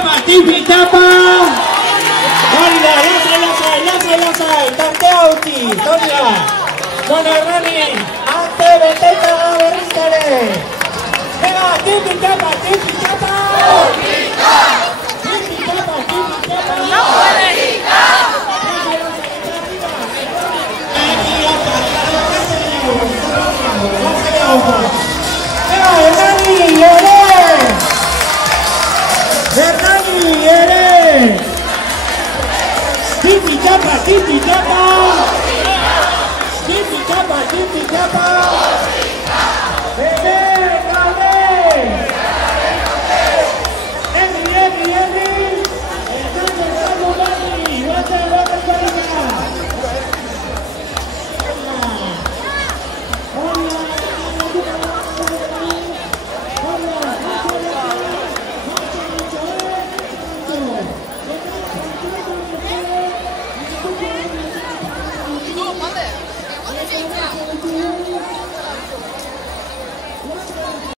tipi tapa. Hori da, lasai, tartea utzi, hori da. Monarrani, ante beteta berriz ere. Venga, tipi tapa. Tipi tapa. No puede gritar. Hernani, ere! Tipi tapa! Tipi tapa!